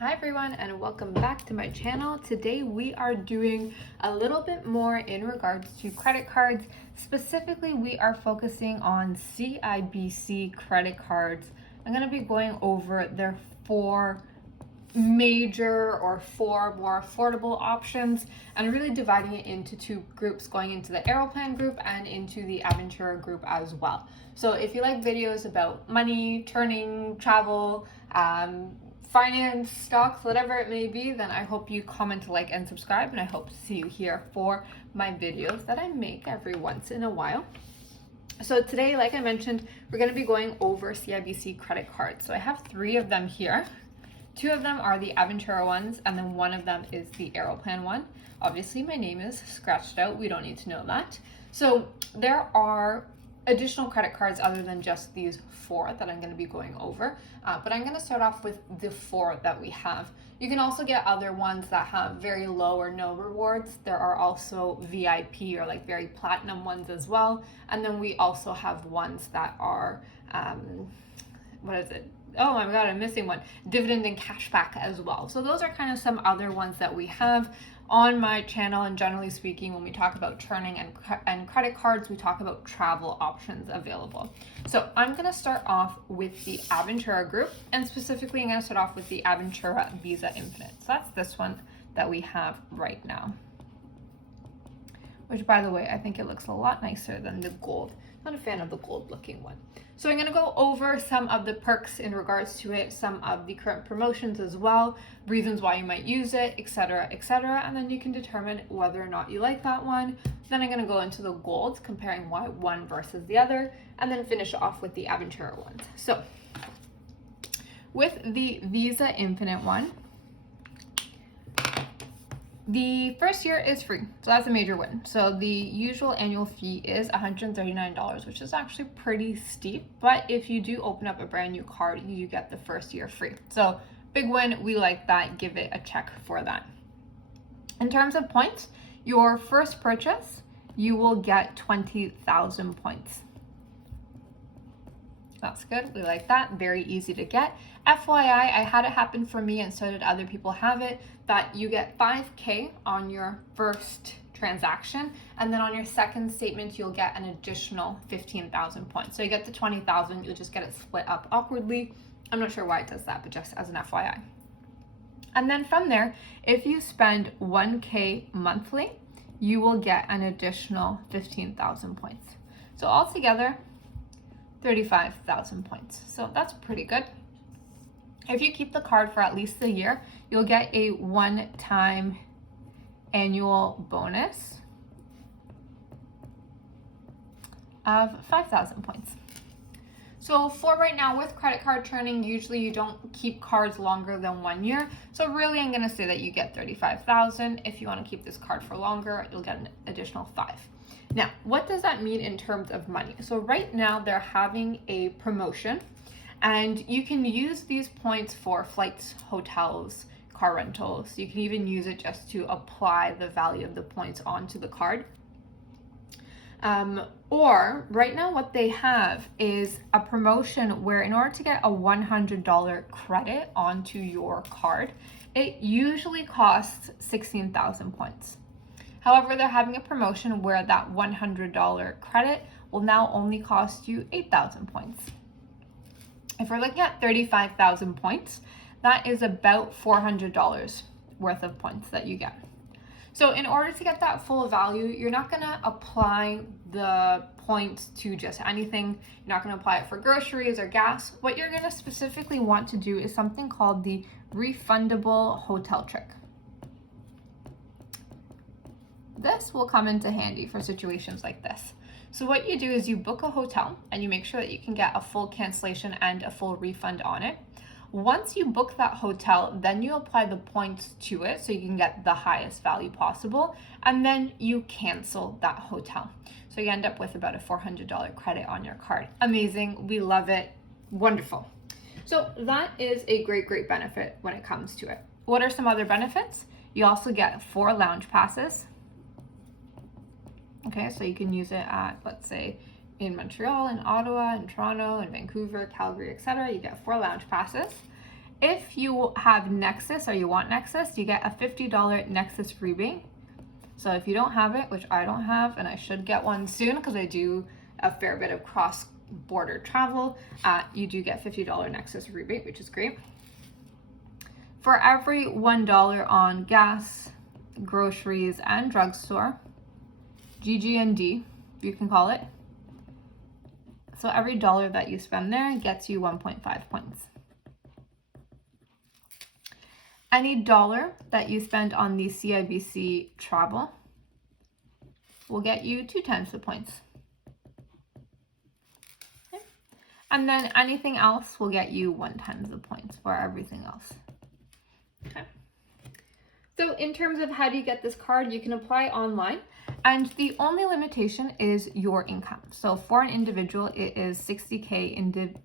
Hi everyone, and welcome back to my channel. Today we are doing a little bit more in regards to credit cards. Specifically, we are focusing on CIBC credit cards. I'm going to be going over their four major or four more affordable options and really dividing it into two groups, going into the Aeroplan group and into the Aventura group as well. So if you like videos about money, turning, travel, finance, stocks, whatever it may be, then I hope you comment, like, and subscribe, and I hope to see you here for my videos that I make every once in a while. So today, like I mentioned, we're going to be going over CIBC credit cards. So I have three of them here. Two of them are the Aventura ones, and then one of them is the Aeroplan one. Obviously, my name is scratched out. We don't need to know that. So there are additional credit cards other than just these four that I'm going to be going over. But I'm going to start off with the four that we have. You can also get other ones that have very low or no rewards. There are also VIP or like very platinum ones as well. And then we also have ones that are, what is it? Oh my God, I'm missing one. Dividend and cashback as well. So those are kind of some other ones that we have on my channel. And generally speaking, when we talk about churning and credit cards, we talk about travel options available. So I'm going to start off with the Aventura group, and specifically I'm going to start off with the Aventura Visa Infinite. So that's this one that we have right now, which, by the way, I think it looks a lot nicer than the gold. Not a fan of the gold looking one. So I'm going to go over some of the perks in regards to it, some of the current promotions as well, reasons why you might use it, etc., etc., and then you can determine whether or not you like that one. Then I'm going to go into the golds, comparing why one versus the other, and then finish off with the Aventura ones. So with the Visa Infinite one, the first year is free, so that's a major win. So the usual annual fee is $139, which is actually pretty steep, but if you do open up a brand new card, you get the first year free. So big win, we like that, give it a check for that. In terms of points, your first purchase, you will get 20,000 points. That's good, we like that, very easy to get. FYI, I had it happen for me and so did other people have it, that you get 5K on your first transaction, and then on your second statement, you'll get an additional 15,000 points. So you get the 20,000, you'll just get it split up awkwardly. I'm not sure why it does that, but just as an FYI. And then from there, if you spend 1K monthly, you will get an additional 15,000 points. So altogether, 35,000 points. So that's pretty good. If you keep the card for at least a year, you'll get a one-time annual bonus of 5,000 points. So for right now, with credit card churning, usually you don't keep cards longer than 1 year. So really, I'm going to say that you get 35,000. If you want to keep this card for longer, you'll get an additional 5. Now, what does that mean in terms of money? So right now they're having a promotion, and you can use these points for flights, hotels, car rentals. You can even use it just to apply the value of the points onto the card. Or right now what they have is a promotion where in order to get a $100 credit onto your card, it usually costs 16,000 points. However, they're having a promotion where that $100 credit will now only cost you 8,000 points. If we're looking at 35,000 points, that is about $400 worth of points that you get. So in order to get that full value, you're not going to apply the points to just anything. You're not going to apply it for groceries or gas. What you're going to specifically want to do is something called the refundable hotel trick. This will come into handy for situations like this. So what you do is you book a hotel and you make sure that you can get a full cancellation and a full refund on it. Once you book that hotel, then you apply the points to it so you can get the highest value possible, and then you cancel that hotel. So you end up with about a $400 credit on your card. Amazing, we love it, wonderful. So that is a great benefit when it comes to it. What are some other benefits? You also get 4 lounge passes. Okay, so you can use it at, let's say, in Montreal, in Ottawa, in Toronto, in Vancouver, Calgary, etc. You get 4 lounge passes. If you have Nexus or you want Nexus, you get a $50 Nexus rebate. So if you don't have it, which I don't have, and I should get one soon because I do a fair bit of cross-border travel, you do get $50 Nexus rebate, which is great. For every $1 on gas, groceries, and drugstore, GG&D, you can call it. So every dollar that you spend there gets you 1.5 points. Any dollar that you spend on the CIBC travel will get you 2 times the points. Okay. And then anything else will get you 1 times the points for everything else. Okay. So in terms of how do you get this card, you can apply online, and the only limitation is your income. So for an individual, it is 60K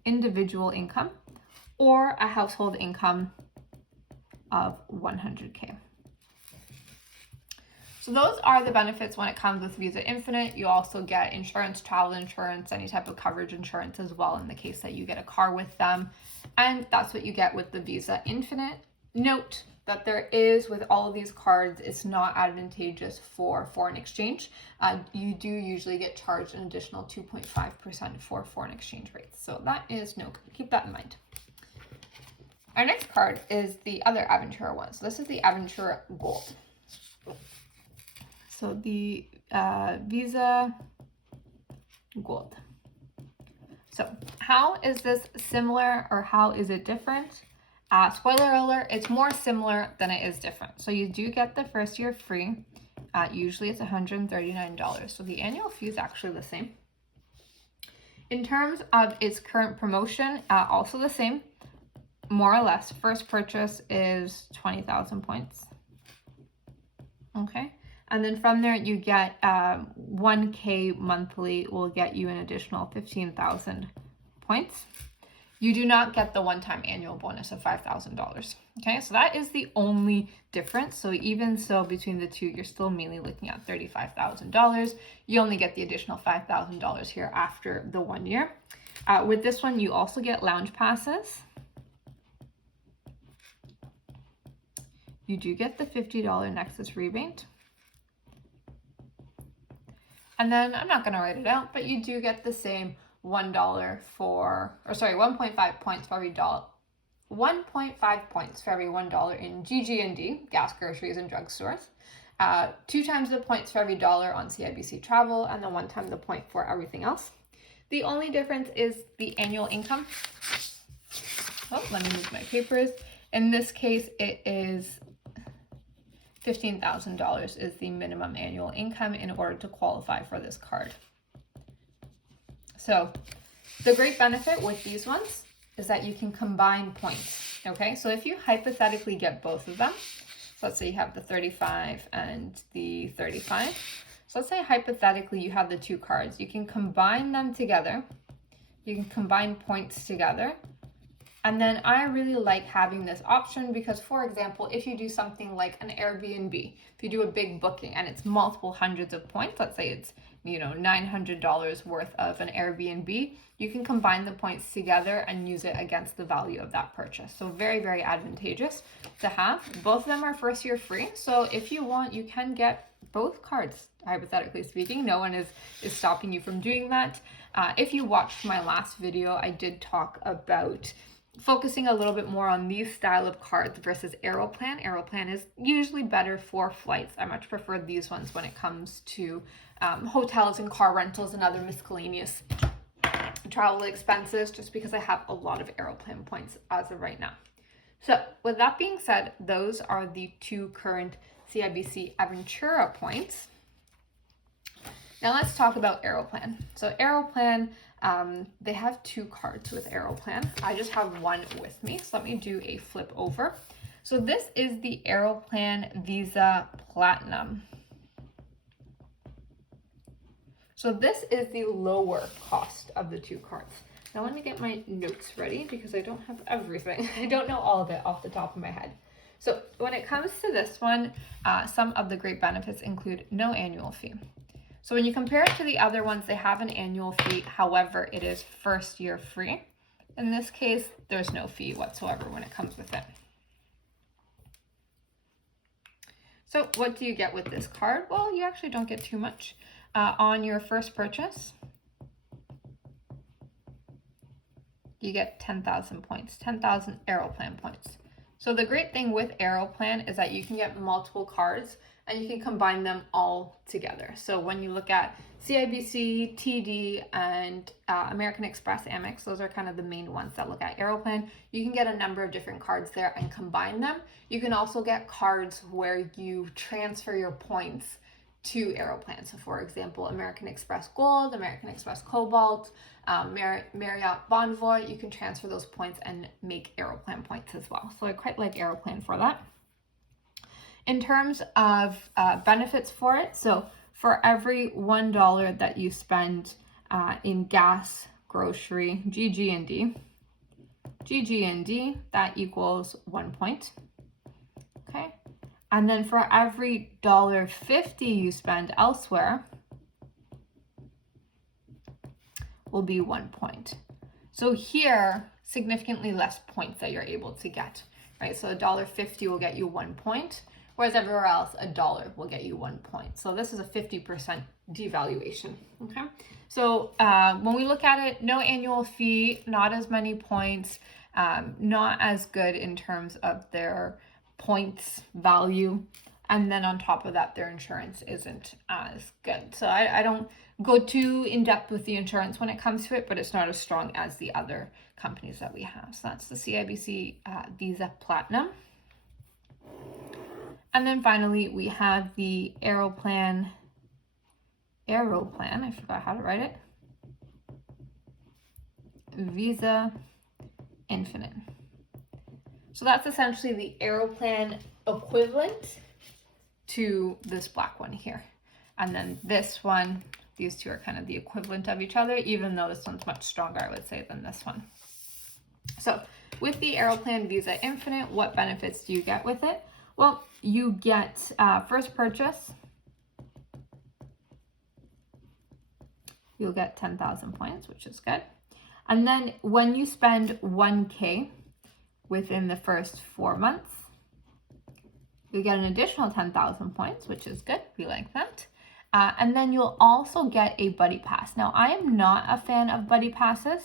individual income or a household income of 100K. So those are the benefits when it comes with Visa Infinite. You also get insurance, travel insurance, any type of coverage insurance as well in the case that you get a car with them. And that's what you get with the Visa Infinite. Note that there is, with all of these cards, it's not advantageous for foreign exchange. You do usually get charged an additional 2.5% for foreign exchange rates. So that is no, keep that in mind. Our next card is the other Aventura one. So this is the Aventura Gold. So the Visa Gold. So how is this similar or how is it different? Spoiler alert, it's more similar than it is different. So you do get the first year free. Usually it's $139. So the annual fee is actually the same. In terms of its current promotion, also the same. More or less, first purchase is 20,000 points. Okay, and then from there you get 1K monthly will get you an additional 15,000 points. You do not get the one-time annual bonus of $5,000. Okay, so that is the only difference. So even so, between the two, you're still mainly looking at $35,000. You only get the additional $5,000 here after the 1 year. With this one, you also get lounge passes. You do get the $50 Nexus rebate. And then I'm not going to write it out, but you do get the same $1 for, or sorry, 1.5 points for every dollar. 1.5 points for every $1 in GG&D, gas, groceries, and drugstores. 2 times the points for every dollar on CIBC travel, and then 1 time the point for everything else. The only difference is the annual income. Oh, let me move my papers. In this case, it is $15,000 is the minimum annual income in order to qualify for this card. So the great benefit with these ones is that you can combine points, okay? So if you hypothetically get both of them, so let's say you have the 35 and the 35. So let's say hypothetically you have the 2 cards. You can combine them together. You can combine points together. And then I really like having this option because, for example, if you do something like an Airbnb, if you do a big booking and it's multiple hundreds of points, let's say it's, $900 worth of an Airbnb, you can combine the points together and use it against the value of that purchase. So very, very advantageous to have. Both of them are first year free. So if you want, you can get both cards, hypothetically speaking. No one is stopping you from doing that. If you watched my last video, I did talk about focusing a little bit more on these style of cards versus Aeroplan. Aeroplan is usually better for flights. I much prefer these ones when it comes to hotels and car rentals and other miscellaneous travel expenses, just because I have a lot of Aeroplan points as of right now. So with that being said, those are the 2 current CIBC Aventura points. Now let's talk about Aeroplan. So Aeroplan, they have 2 cards with Aeroplan. I just have one with me, so let me do a flip over. So this is the Aeroplan Visa Platinum. So this is the lower cost of the 2 cards. Now let me get my notes ready because I don't have everything. I don't know all of it off the top of my head. So when it comes to this one, some of the great benefits include no annual fee. So when you compare it to the other ones, they have an annual fee. However, it is first year free. In this case, there's no fee whatsoever when it comes with it. So what do you get with this card? Well, you actually don't get too much. On your first purchase, you get 10,000 points, 10,000 Aeroplan points. So the great thing with Aeroplan is that you can get multiple cards and you can combine them all together. So when you look at CIBC, TD, and American Express, Amex, those are kind of the main ones that look at Aeroplan. You can get a number of different cards there and combine them. You can also get cards where you transfer your points to Aeroplan. So for example, American Express Gold, American Express Cobalt, Marriott Bonvoy, you can transfer those points and make Aeroplan points as well. So I quite like Aeroplan for that. In terms of benefits for it, so for every $1 that you spend in gas, grocery, GG&D, that equals 1 point. Okay. And then for every $1.50 you spend elsewhere will be 1 point. So here, significantly less points that you're able to get, right? So $1.50 will get you 1 point, whereas everywhere else, $1 will get you 1 point. So this is a 50% devaluation, okay? So when we look at it, no annual fee, not as many points, not as good in terms of their points value, and then on top of that their insurance isn't as good. So I don't go too in depth with the insurance when it comes to it, but it's not as strong as the other companies that we have. So that's the CIBC Visa Platinum. And then finally we have the Aeroplan, I forgot how to write it, Visa Infinite. So that's essentially the Aeroplan equivalent to this black one here. And then this one, these two are kind of the equivalent of each other, even though this one's much stronger, I would say, than this one. So with the Aeroplan Visa Infinite, what benefits do you get with it? Well, you get first purchase, you'll get 10,000 points, which is good. And then when you spend 1K within the first 4 months, you get an additional 10,000 points, which is good. We like that. And then you'll also get a buddy pass. Now, I am not a fan of buddy passes.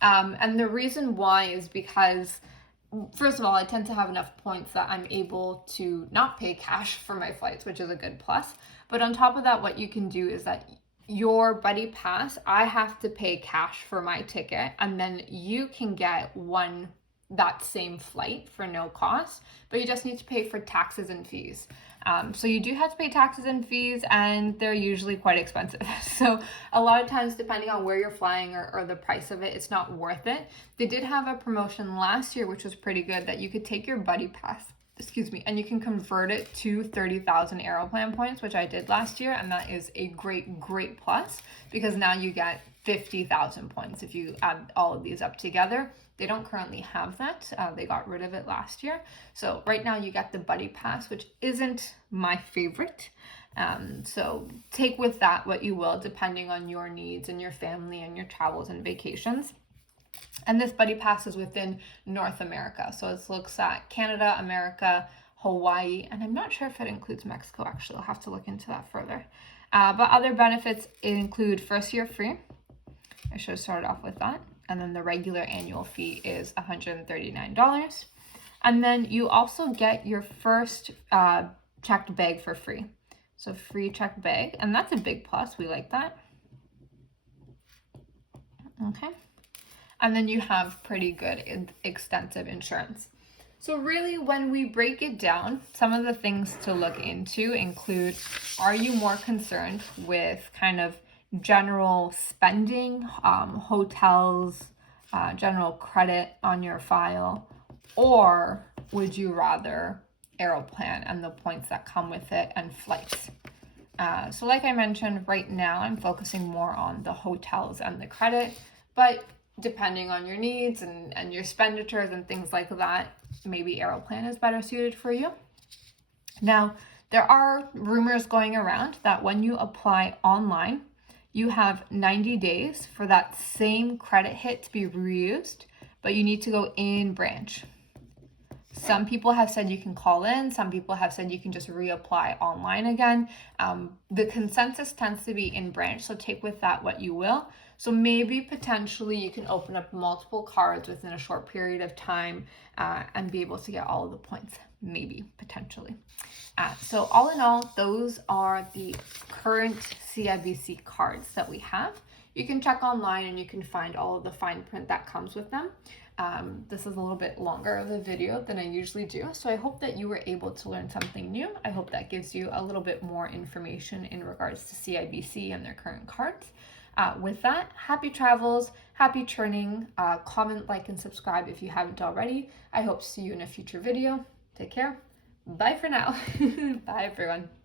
And the reason why is because, first of all, I tend to have enough points that I'm able to not pay cash for my flights, which is a good plus. But on top of that, what you can do is that your buddy pass, I have to pay cash for my ticket, and then you can get that same flight for no cost, but you just need to pay for taxes and fees. So you do have to pay taxes and fees, and they're usually quite expensive. So a lot of times, depending on where you're flying or the price of it, it's not worth it. They did have a promotion last year, which was pretty good, that you could take your buddy pass, and you can convert it to 30,000 Aeroplan points, which I did last year, and that is a great plus, because now you get 50,000 points if you add all of these up together. They don't currently have that. They got rid of it last year. So right now you get the buddy pass, which isn't my favorite. So take with that what you will, depending on your needs and your family and your travels and vacations. And this buddy pass is within North America. So it looks at Canada, America, Hawaii, and I'm not sure if it includes Mexico, actually. I'll have to look into that further. But other benefits include first year free. I should have started off with that. And then the regular annual fee is $139. And then you also get your first checked bag for free. So free checked bag, and that's a big plus. We like that. Okay. And then you have pretty good extensive insurance. So really, when we break it down, some of the things to look into include, are you more concerned with kind of general spending, hotels, general credit on your file, or would you rather Aeroplan and the points that come with it and flights? So like I mentioned, right now I'm focusing more on the hotels and the credit, but depending on your needs and your expenditures and things like that, maybe Aeroplan is better suited for you. Now, there are rumors going around that when you apply online, you have 90 days for that same credit hit to be reused, but you need to go in branch. Some people have said you can call in. Some people have said you can just reapply online again. The consensus tends to be in branch, so take with that what you will. So maybe potentially you can open up multiple cards within a short period of time and be able to get all of the points, maybe, potentially. So all in all, those are the current CIBC cards that we have. You can check online and you can find all of the fine print that comes with them. This is a little bit longer of a video than I usually do, so I hope that you were able to learn something new. I hope that gives you a little bit more information in regards to CIBC and their current cards. With that, happy travels, happy churning. Comment, like, and subscribe if you haven't already. I hope to see you in a future video. Take care. Bye for now. Bye, everyone.